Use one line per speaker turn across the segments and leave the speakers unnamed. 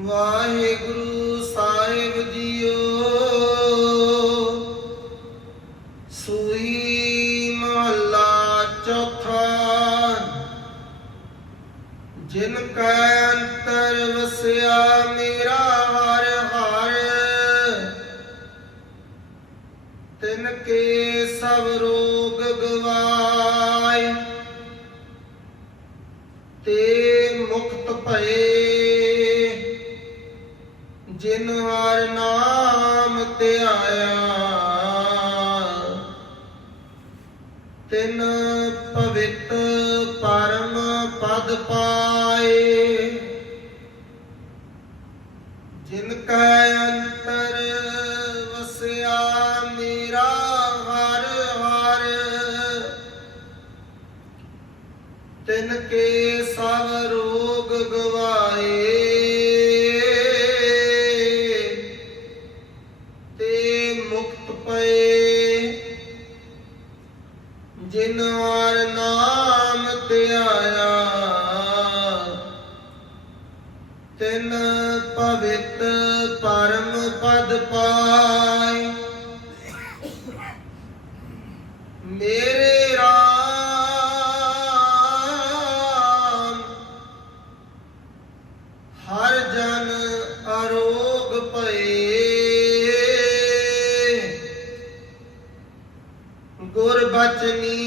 ਵਾਹਿਗੁਰੂ ਸਾਹਿਬ JIO. ਸੂਈ ਮਹੱਲਾ ਚੌਥਾ। ਜਿਨ ਕੈ ਅੰਤਰ ਵਸਿਆ, ਮੇਰਾ ਹਰ ਹਰ। ਤਿਨ ਕੇ ਸਭ ਰੋਗ ਗਵਾਏ। ਤੇ ਮੁਕਤ ਭਏ ਜਿਨ ਹਰ ਨਾਮ ਧਿਆਇਆ ਤਿਨ ਪਵਿੱਤ ਪਰਮ ਪਦ ਪਾਏ। ਜਿਨ ਕੈ ਅੰਤਰ ਵਸਿਆ, ਮੇਰਾ ਹਰ ਹਰ। ਤਿਨ ਕੇ ਸਭ ਰੋਗ ਗਵਾਏ ਪਦ ਮੇਰੇ ਰਾਮ ਹਰ ਜਨ ਅਰੋਗ ਭਏ। ਗੁਰ ਬਚਨੀ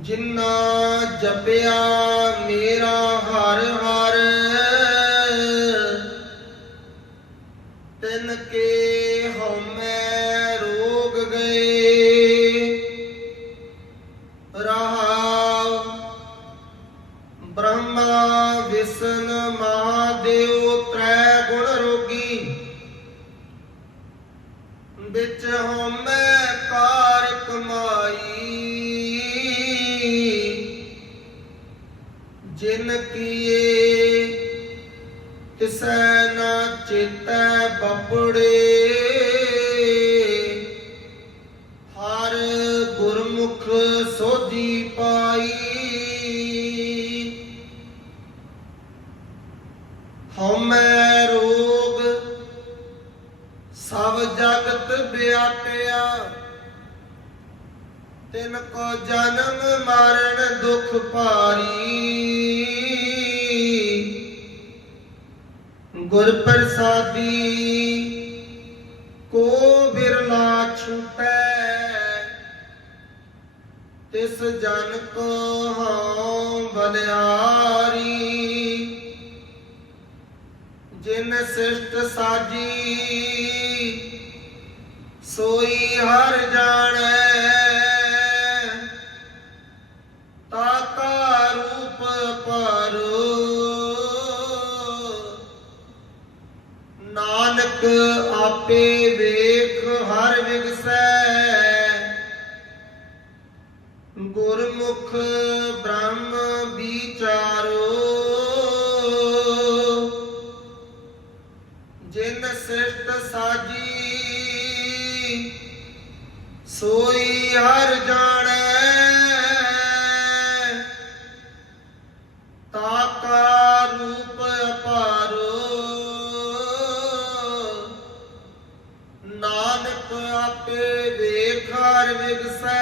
ਜਿਨ੍ਹਾਂ ਜਪਿਆ ਮੇਰਾ ਹਰ ਹਰ ਹਉਮੈ ਰੋਗ ਗਏ। ਰਹਾਉ ਬ੍ਰਹਮਾ ਵਿਸ਼ਨ ਮਹਾਦੇਵ ਤ੍ਰੈ ਗੁਣ ਰੋਗੀ। ਵਿੱਚ ਹਉਮੈ ਕਾਰ ਕਮਾਈ ਜਿਨ ਕੀਏ ਤਿਸੈ ਨਾ ਚੇਤੈ ਬਪੜੇ ਹਉਮੈ ਰੋਗ, ਸਭ ਜਗਤ ਵਿਆਪਿਆ ਤਿਨ ਕੋ ਜਨਮ ਮਰਨ ਦੁਖ ਭਾਰੀ। ਗੁਰ ਪ੍ਰਸਾਦੀ, ਕੋ ਬਿਰਲਾ ਛੁਟੈ। ਤਿਸ ਜਨ ਕੋ ਹਉ ਬਲਿਆਰੀ ਜਿਨ ਸਿਸ਼ਟ ਸਾਜੀ, ਸੋਈ ਹਰ ਜਾਣੈ। ਤਾਕਾ ਰੂਪ ਪਰੋ ਨਾਨਕ ਆਪੇ ਵੇਖ, ਹਰ ਵਿਗਸੈ। ਗੁਰਮੁਖ ਬ੍ਰਹਮ ਵਿਚਾਰੋ ਜਿਨ ਸਿਸ਼ਟ ਸਾਜੀ ਸੋਈ ਹਰ ਜਾਣੈ। ਤਾਕਾ ਰੂਪ ਅਪਾਰੋ ਨਾਨਕ ਆਪੇ ਵੇਖਾਰ ਵਿਗਸੈ।